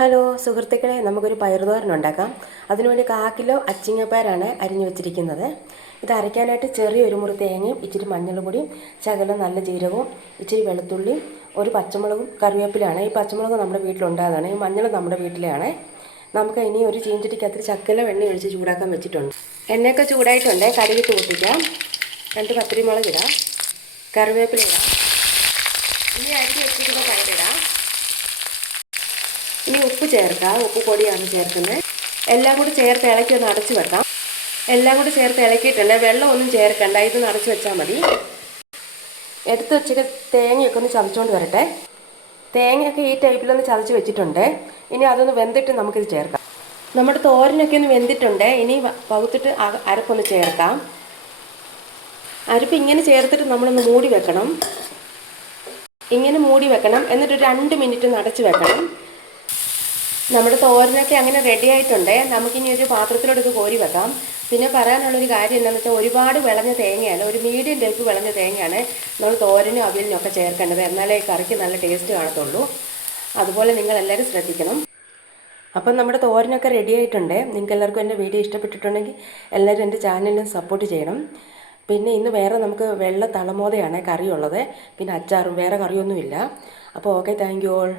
Hello സുഹൃത്തുക്കളെ, നമുക്കൊരു പയറുതോരൻ ഉണ്ടാക്കാം. അതിനുവേണ്ടി 1/4 കിലോ അച്ചിങ്ങപ്പയറാണ് അരിഞ്ഞു വെച്ചിരിക്കുന്നത്. ഇത് അരയ്ക്കാനായിട്ട് ചെറിയൊരു മുറി തേങ്ങയും ഇച്ചിരി മഞ്ഞൾപ്പൊടിയും ശകലം നല്ല ജീരകവും ഇച്ചിരി വെളുത്തുള്ളിയും ഒരു പച്ചമുളകും കറിവേപ്പിലാണ്. ഈ പച്ചമുളക് നമ്മുടെ വീട്ടിലുണ്ടായതാണ്. ഈ മഞ്ഞൾ നമ്മുടെ വീട്ടിലെയാണ്. നമുക്ക് ഇനി ഒരു ചീഞ്ചട്ടിക്കകത്ത് ശകലം എണ്ണ ഒഴിച്ച് ചൂടാക്കാൻ വെച്ചിട്ടുണ്ട്. എണ്ണയൊക്കെ ചൂടായിട്ടുണ്ട്. കടുകിട്ട് പൊട്ടിക്കാം. 2 പച്ചമുളക് ഇടാം. കറിവേപ്പില ഇടാം. ഇനി അരിഞ്ഞ് വെച്ചിരിക്കുന്ന പയറിടാം. ഇനി ഉപ്പ് ചേർക്കാം. ഉപ്പ് പൊടിയാണ് ചേർക്കുന്നത്. എല്ലാം കൂടി ചേർത്ത് ഇളക്കി ഒന്ന് അടച്ചു വെക്കാം. എല്ലാം കൂടി ചേർത്ത് ഇളക്കിയിട്ടുണ്ട്. വെള്ളമൊന്നും ചേർക്കണ്ട. ഇത് അടച്ചു വെച്ചാൽ മതി. എടുത്ത് വെച്ചിട്ട് തേങ്ങയൊക്കെ ഒന്ന് ചതച്ചുകൊണ്ട് വരട്ടെ. തേങ്ങയൊക്കെ ഈ ടൈപ്പിലൊന്ന് ചതച്ച് വെച്ചിട്ടുണ്ട്. ഇനി അതൊന്ന് വെന്തിട്ട് നമുക്കിത് ചേർക്കാം. നമ്മുടെ തോരനൊക്കെ ഒന്ന് വെന്തിട്ടുണ്ട്. ഇനി പകുത്തിട്ട് അരപ്പൊന്ന് ചേർക്കാം. അരപ്പ് ഇങ്ങനെ ചേർത്തിട്ട് നമ്മളൊന്ന് മൂടി വെക്കണം. ഇങ്ങനെ മൂടി വെക്കണം. എന്നിട്ട് 2 മിനിറ്റ് അടച്ചു വെക്കണം. നമ്മുടെ തോരനൊക്കെ അങ്ങനെ റെഡി ആയിട്ടുണ്ട്. നമുക്കിനി ഒരു പാത്രത്തിലോട്ട് കോരി വെക്കാം. പിന്നെ പറയാനുള്ളൊരു കാര്യം എന്താണെന്ന് വെച്ചാൽ, ഒരുപാട് വിളഞ്ഞ തേങ്ങയല്ല, ഒരു മീഡിയം ടൈപ്പ് വിളഞ്ഞ തേങ്ങയാണ് നമ്മൾ തോരനും അവിയലിനൊക്കെ ചേർക്കേണ്ടത്. എന്നാലേ കറിക്ക് നല്ല ടേസ്റ്റ് കാണത്തുള്ളൂ. അതുപോലെ നിങ്ങളെല്ലാവരും ശ്രദ്ധിക്കണം. അപ്പം നമ്മുടെ തോരനൊക്കെ റെഡി ആയിട്ടുണ്ട്. നിങ്ങൾക്ക് എല്ലാവർക്കും എൻ്റെ വീഡിയോ ഇഷ്ടപ്പെട്ടിട്ടുണ്ടെങ്കിൽ എല്ലാവരും എൻ്റെ ചാനലിന് സപ്പോർട്ട് ചെയ്യണം. പിന്നെ ഇന്ന് വേറെ നമുക്ക് വെള്ള തളമോദയാണ് കറിയുള്ളത്. പിന്നെ അച്ചാറും, വേറെ കറിയൊന്നുമില്ല. അപ്പോൾ ഓക്കെ, താങ്ക് യു ഓൾ.